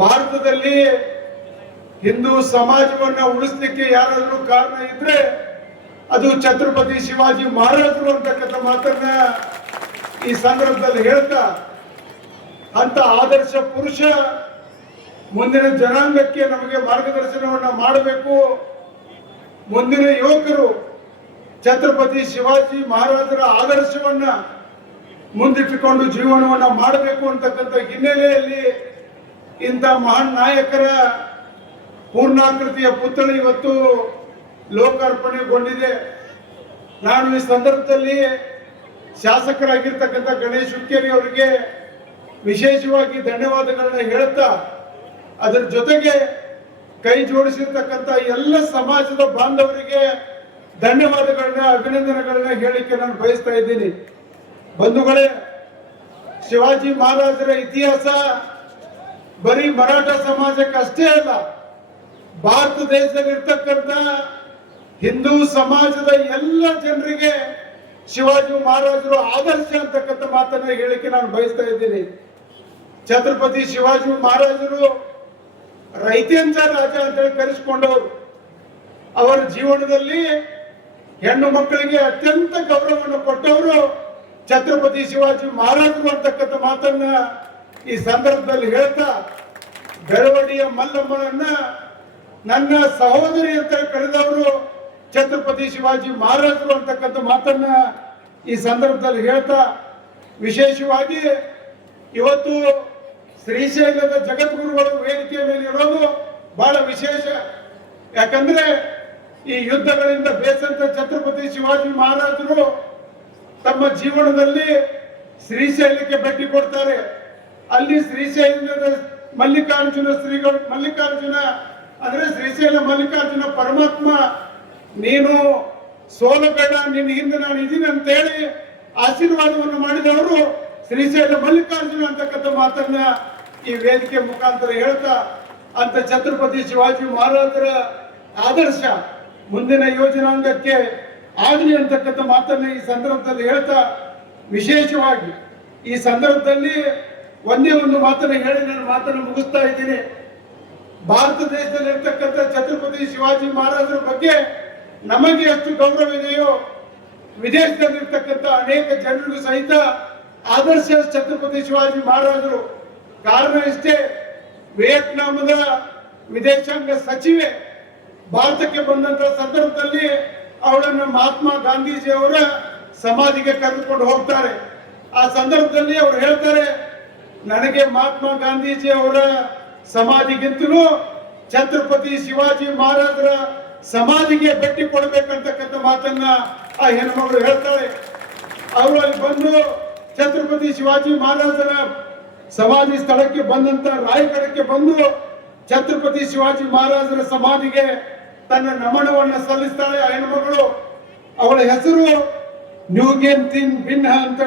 ಭಾರತದಲ್ಲಿ ಹಿಂದೂ ಸಮಾಜವನ್ನ ಉಳಿಸ್ಲಿಕ್ಕೆ ಯಾರಾದ್ರೂ ಕಾರಣ ಇದ್ರೆ ಅದು ಛತ್ರಪತಿ ಶಿವಾಜಿ ಮಹಾರಾಜರು ಅಂತಕ್ಕಂಥ ಮಾತನ್ನ ಈ ಸಂದರ್ಭದಲ್ಲಿ ಹೇಳ್ತಾ, ಅಂತ ಆದರ್ಶ ಪುರುಷ ಮುಂದಿನ ಜನಾಂಗಕ್ಕೆ ನಮಗೆ ಮಾರ್ಗದರ್ಶನವನ್ನ ಮಾಡಬೇಕು. ಮುಂದಿನ ಯುವಕರು ಛತ್ರಪತಿ ಶಿವಾಜಿ ಮಹಾರಾಜರ ಆದರ್ಶವನ್ನ ಮುಂದಿಟ್ಟುಕೊಂಡು ಜೀವನವನ್ನ ಮಾಡಬೇಕು ಅಂತಕ್ಕಂಥ ಹಿನ್ನೆಲೆಯಲ್ಲಿ ಇಂಥ ಮಹಾನ್ ನಾಯಕರ ಪೂರ್ಣಾಕೃತಿಯ ಪುತ್ಥಳಿ ಇವತ್ತು ಲೋಕಾರ್ಪಣೆಗೊಂಡಿದೆ. ನಾನು ಈ ಸಂದರ್ಭದಲ್ಲಿ ಶಾಸಕರಾಗಿರ್ತಕ್ಕಂಥ ಗಣೇಶ್ ಹುಕ್ಕೇರಿ ಅವರಿಗೆ ವಿಶೇಷವಾಗಿ ಧನ್ಯವಾದಗಳನ್ನ ಹೇಳ್ತಾ, ಅದರ ಜೊತೆಗೆ ಕೈ ಜೋಡಿಸಿರ್ತಕ್ಕಂಥ ಎಲ್ಲ ಸಮಾಜದ ಬಾಂಧವರಿಗೆ ಧನ್ಯವಾದಗಳನ್ನ, ಅಭಿನಂದನೆಗಳನ್ನ ಹೇಳಿಕೆ ನಾನು ಬಯಸ್ತಾ ಇದ್ದೀನಿ. ಬಂಧುಗಳೇ, ಶಿವಾಜಿ ಮಹಾರಾಜರ ಇತಿಹಾಸ ಬರೀ ಮರಾಠ ಸಮಾಜಕ್ಕೆ ಅಷ್ಟೇ ಅಲ್ಲ, ಭಾರತ ದೇಶದಲ್ಲಿ ಇರ್ತಕ್ಕಂಥ ಹಿಂದೂ ಸಮಾಜದ ಎಲ್ಲ ಜನರಿಗೆ ಶಿವಾಜಿ ಮಹಾರಾಜರು ಆದರ್ಶ ಅಂತಕ್ಕಂಥ ಮಾತನ್ನ ಹೇಳಿಕೆ ನಾನು ಬಯಸ್ತಾ ಇದ್ದೀನಿ. ಛತ್ರಪತಿ ಶಿವಾಜಿ ಮಹಾರಾಜರು ರೈತೇಂದ್ರ ರಾಜ ಅಂತೇಳಿ ಕರೆಸಿಕೊಂಡವರು. ಅವರ ಜೀವನದಲ್ಲಿ ಹೆಣ್ಣು ಮಕ್ಕಳಿಗೆ ಅತ್ಯಂತ ಗೌರವವನ್ನು ಕೊಟ್ಟವರು ಛತ್ರಪತಿ ಶಿವಾಜಿ ಮಹಾರಾಜರು ಅಂತಕ್ಕಂಥ ಮಾತನ್ನ ಈ ಸಂದರ್ಭದಲ್ಲಿ ಹೇಳ್ತಾ, ಬೆಳವಡಿಯ ಮಲ್ಲಮ್ಮನನ್ನ ನನ್ನ ಸಹೋದರಿ ಅಂತ ಕರೆದವರು ಛತ್ರಪತಿ ಶಿವಾಜಿ ಮಹಾರಾಜರು ಅಂತಕ್ಕಂಥ ಮಾತನ್ನ ಈ ಸಂದರ್ಭದಲ್ಲಿ ಹೇಳ್ತಾ, ವಿಶೇಷವಾಗಿ ಇವತ್ತು ಶ್ರೀಶೈಲದ ಜಗದ್ಗುರುಗಳು ವೇದಿಕೆಯ ಮೇಲೆ ಇರೋದು ಬಹಳ ವಿಶೇಷ. ಯಾಕಂದ್ರೆ ಈ ಯುದ್ಧಗಳಿಂದ ಬೇಸಂತ ಛತ್ರಪತಿ ಶಿವಾಜಿ ಮಹಾರಾಜರು ತಮ್ಮ ಜೀವನದಲ್ಲಿ ಶ್ರೀಶೈಲಕ್ಕೆ ಭೇಟಿ ಕೊಡ್ತಾರೆ. ಅಲ್ಲಿ ಶ್ರೀಶೈಲದ ಮಲ್ಲಿಕಾರ್ಜುನ ಅಂದ್ರೆ ಶ್ರೀಶೈಲ ಮಲ್ಲಿಕಾರ್ಜುನ ಪರಮಾತ್ಮ, ನೀನು ಸೋಲಬೇಡ, ನಿನ್ನ ಹಿಂದೆ ನಾನು ಇದೀನಿ ಅಂತ ಹೇಳಿ ಆಶೀರ್ವಾದವನ್ನು ಮಾಡಿದವರು ಶ್ರೀಶೈಲ ಮಲ್ಲಿಕಾರ್ಜುನ ಅಂತಕ್ಕಂಥ ಮಾತನ್ನ ಈ ವೇದಿಕೆ ಮುಖಾಂತರ ಹೇಳ್ತಾ, ಅಂತ ಛತ್ರಪತಿ ಶಿವಾಜಿ ಮಹಾರಾಜರ ಆದರ್ಶ ಮುಂದಿನ ಯೋಜನಾಂಗಕ್ಕೆ ಆಗಲಿ ಅಂತಕ್ಕಂಥ ಮಾತನ್ನ ಈ ಸಂದರ್ಭದಲ್ಲಿ ಹೇಳ್ತಾ, ವಿಶೇಷವಾಗಿ ಈ ಸಂದರ್ಭದಲ್ಲಿ ಒಂದೇ ಒಂದು ಮಾತನ್ನ ಹೇಳಿ ನಾನು ಮಾತನ್ನು ಮುಗಿಸ್ತಾ ಇದ್ದೀನಿ. ಭಾರತ ದೇಶದಲ್ಲಿ ಇರ್ತಕ್ಕಂಥ ಛತ್ರಪತಿ ಶಿವಾಜಿ ಮಹಾರಾಜರ ಬಗ್ಗೆ ನಮಗೆ ಎಷ್ಟು ಗೌರವ ಇದೆಯೋ, ವಿದೇಶದಲ್ಲಿರ್ತಕ್ಕಂಥ ಅನೇಕ ಜನರಿಗೂ ಸಹಿತ ಆದರ್ಶ ಛತ್ರಪತಿ ಶಿವಾಜಿ ಮಹಾರಾಜರು. ಕಾರಣ ಇಷ್ಟೇ, ವಿಯೆಟ್ನಾಮದ ವಿದೇಶಾಂಗ ಸಚಿವೆ ಭಾರತಕ್ಕೆ ಬಂದಂತ ಸಂದರ್ಭದಲ್ಲಿ ಅವಳನ್ನು ಮಹಾತ್ಮ ಗಾಂಧೀಜಿ ಅವರ ಸಮಾಧಿಗೆ ಕರೆದುಕೊಂಡು ಹೋಗ್ತಾರೆ. ಆ ಸಂದರ್ಭದಲ್ಲಿ ಅವರು ಹೇಳ್ತಾರೆ, ನನಗೆ ಮಹಾತ್ಮ ಗಾಂಧೀಜಿ ಅವರ ಸಮಾಧಿಗಿಂತಲೂ ಛತ್ರಪತಿ ಶಿವಾಜಿ ಮಹಾರಾಜರ ಸಮಾಧಿಗೆ ಭೇಟಿ ಕೊಡಬೇಕಂತಕ್ಕಂಥ ಮಾತನ್ನ ಆ ಹೆಣ್ಮಗಳು ಹೇಳ್ತಾಳೆ. ಅವರು ಅಲ್ಲಿ ಬಂದು ಛತ್ರಪತಿ ಶಿವಾಜಿ ಮಹಾರಾಜರ ಸಮಾಧಿ ಸ್ಥಳಕ್ಕೆ ಬಂದಂತ ರಾಯಗಢಕ್ಕೆ ಬಂದು ಛತ್ರಪತಿ ಶಿವಾಜಿ ಮಹಾರಾಜರ ಸಮಾಧಿಗೆ ತನ್ನ ನಮನವನ್ನ ಸಲ್ಲಿಸ್ತಾಳೆ ಆ ಹೆಣ್ಮಗಳು. ಅವಳ ಹೆಸರು ನ್ಯೂಗೆನ್ ತಿನ್ ಬಿನ್ಹ ಅಂತ